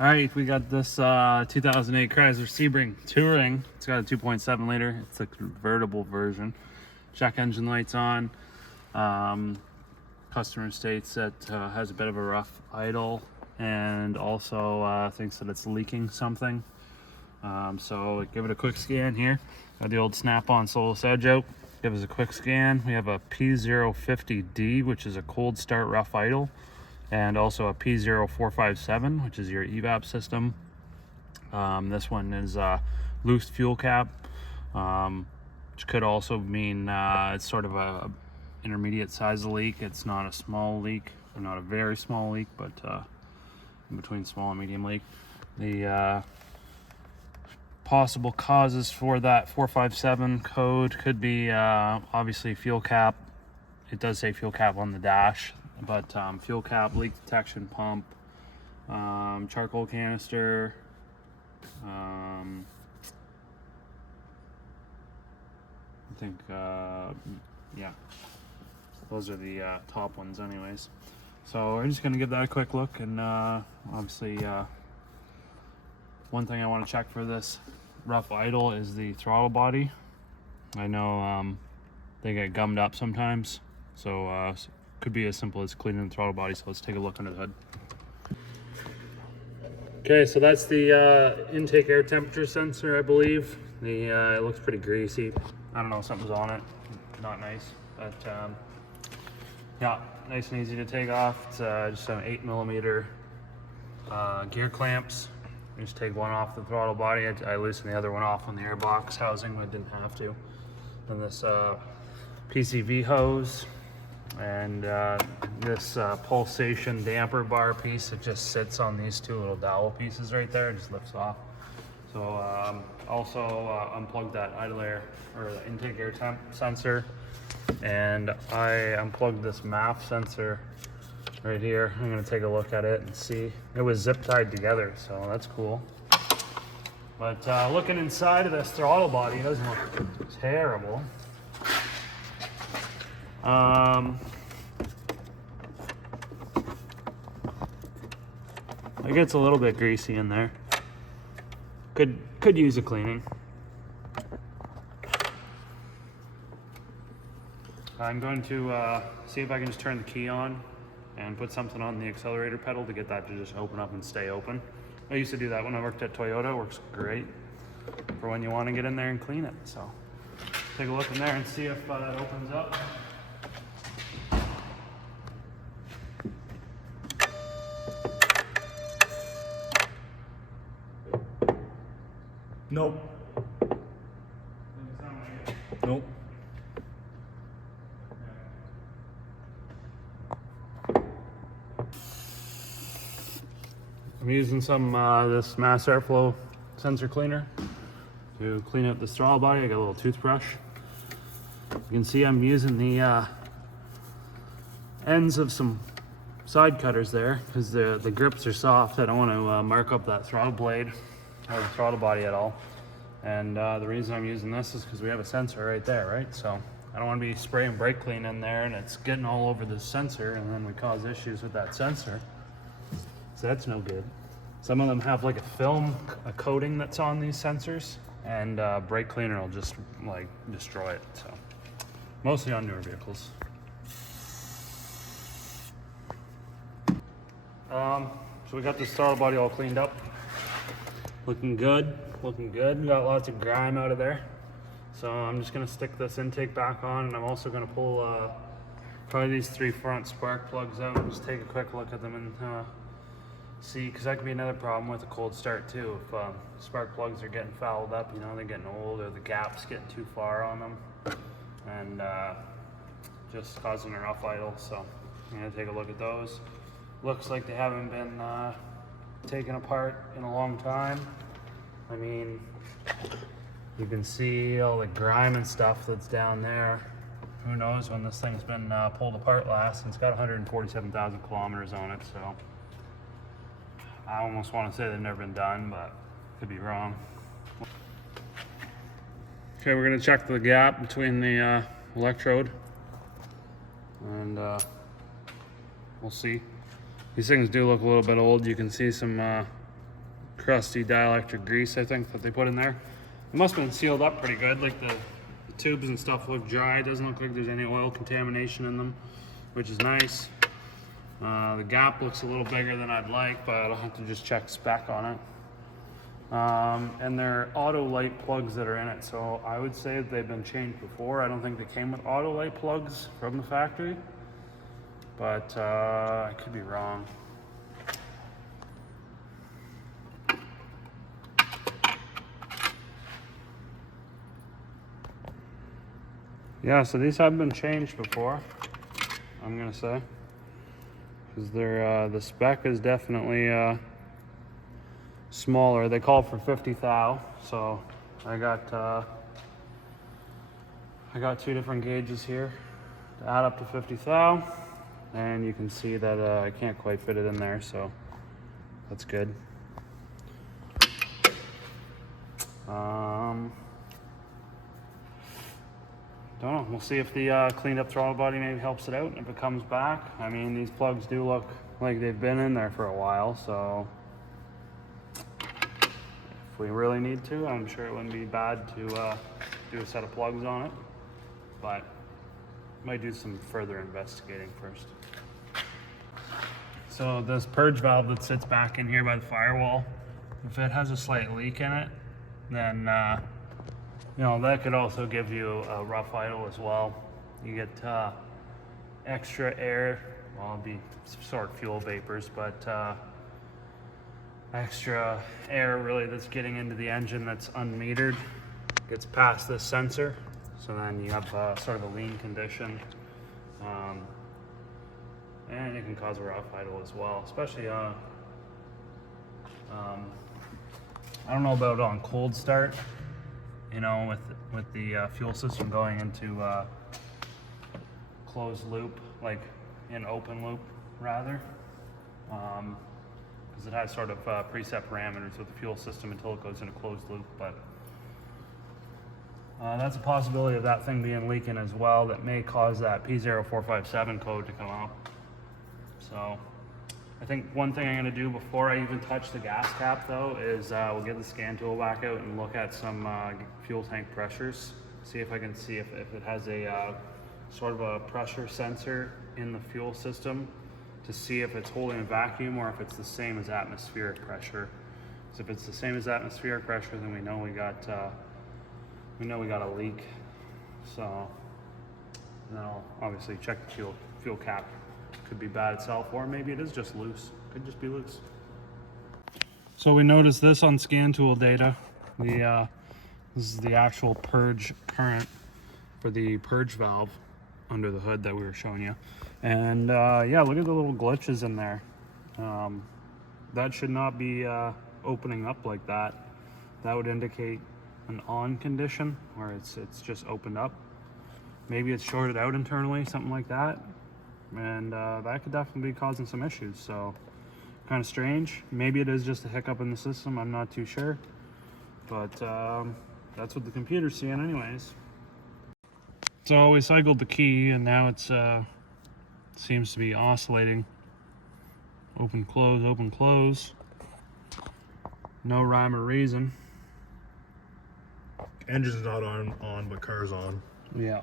All right, we got this 2008 Chrysler Sebring Touring. It's got a 2.7 liter. It's a convertible version. Check engine lights on. Customer states that has a bit of a rough idle, and also thinks that it's leaking something. So give it a quick scan here. Got the old snap-on Solus Edge out. Give us a quick scan. We have a P050D, which is a cold start rough idle, and also a P0457, which is your EVAP system. This one is loose fuel cap, which could also mean it's sort of a intermediate size leak. It's not a small leak, or not a very small leak, but in between small and medium leak. The possible causes for that 457 code could be obviously fuel cap. It does say fuel cap on the dash, but fuel cap, leak detection pump, charcoal canister, I think yeah, those are the top ones anyways. So we're just gonna give that a quick look, and obviously one thing I want to check for this rough idle is the throttle body. I know they get gummed up sometimes, so could be as simple as cleaning the throttle body. So let's take a look under the hood. Okay, so that's the intake air temperature sensor, I believe. It looks pretty greasy. I don't know, something's on it. Not nice, but yeah, nice and easy to take off. It's just some 8mm gear clamps. You just take one off the throttle body. I loosened the other one off on the airbox housing, but I didn't have to. Then this PCV hose, and this pulsation damper bar piece. It just sits on these two little dowel pieces right there. It just lifts off. So also unplugged that idle air, or the intake air temp sensor, and I unplugged this MAF sensor right here. I'm gonna take a look at it and see. It was zip tied together, so that's cool. But looking inside of this throttle body, it doesn't look terrible. It gets a little bit greasy in there. Could use a cleaning. I'm going to see if I can just turn the key on and put something on the accelerator pedal to get that to just open up and stay open. I used to do that when I worked at Toyota. It works great for when you want to get in there and clean it. So take a look in there and see if that opens up. Nope. Nope. I'm using some this mass airflow sensor cleaner to clean up the throttle body. I got a little toothbrush. You can see I'm using the ends of some side cutters there because the grips are soft. I don't want to mark up that throttle blade or the throttle body at all. And the reason I'm using this is because we have a sensor right there, right? So I don't want to be spraying brake clean in there and it's getting all over the sensor, and then we cause issues with that sensor. So that's no good. Some of them have like a coating that's on these sensors, and brake cleaner will just like destroy it. So mostly on newer vehicles. So we got this throttle body all cleaned up. Looking good, looking good. We got lots of grime out of there. So I'm just gonna stick this intake back on, and I'm also gonna pull probably these 3 front spark plugs out and just take a quick look at them and see, because that could be another problem with a cold start too. If spark plugs are getting fouled up, you know, they're getting old, or the gap's getting too far on them, and just causing a rough idle. So I'm gonna take a look at those. Looks like they haven't been taken apart in a long time. I mean, you can see all the grime and stuff that's down there. Who knows when this thing's been pulled apart last, and it's got 147,000 kilometers on it, so I almost want to say they've never been done, but could be wrong. Okay, we're gonna check the gap between the electrode, and we'll see. These things do look a little bit old. You can see some crusty dielectric grease, I think, that they put in there. It must have been sealed up pretty good. Like the tubes and stuff look dry. It doesn't look like there's any oil contamination in them, which is nice. The gap looks a little bigger than I'd like, but I'll have to just check spec on it. And they're auto light plugs that are in it, so I would say that they've been changed before. I don't think they came with auto light plugs from the factory, but I could be wrong. Yeah, so these have been changed before, I'm gonna say, because they're the spec is definitely smaller. They call for 50 thou, so I got 2 different gauges here to add up to 50 thou, and you can see that I can't quite fit it in there, so that's good. Don't know. We'll see if the cleaned up throttle body maybe helps it out. If it comes back, I mean, these plugs do look like they've been in there for a while, so if we really need to, I'm sure it wouldn't be bad to do a set of plugs on it, but might do some further investigating first. So this purge valve that sits back in here by the firewall, if it has a slight leak in it, then you know, that could also give you a rough idle as well. You get extra air, well, it'd be sort of fuel vapors, but extra air really that's getting into the engine that's unmetered, gets past this sensor, so then you have sort of a lean condition, and it can cause a rough idle as well, especially I don't know about on cold start, you know, with the fuel system going into closed loop, like in open loop rather, because it has sort of preset parameters with the fuel system until it goes into closed loop, but that's a possibility of that thing being leaking as well. That may cause that P0457 code to come up. So I think one thing I'm going to do before I even touch the gas cap though is we'll get the scan tool back out and look at some fuel tank pressures, see if I can see if it has a sort of a pressure sensor in the fuel system to see if it's holding a vacuum or if it's the same as atmospheric pressure. So if it's the same as atmospheric pressure, then we know we got a leak. So then I'll obviously check the fuel cap. Could be bad itself, or maybe it is just loose. Could just be loose. So we noticed this on scan tool data. This is the actual purge current for the purge valve under the hood that we were showing you. And yeah, look at the little glitches in there. That should not be opening up like that. That would indicate an on condition where it's just opened up. Maybe it's shorted out internally, something like that. And that could definitely be causing some issues, so kind of strange. Maybe it is just a hiccup in the system, I'm not too sure, but that's what the computer's seeing anyways. So we cycled the key and now it's seems to be oscillating. Open, close, no rhyme or reason. Engine's not on, but car's on. Yeah.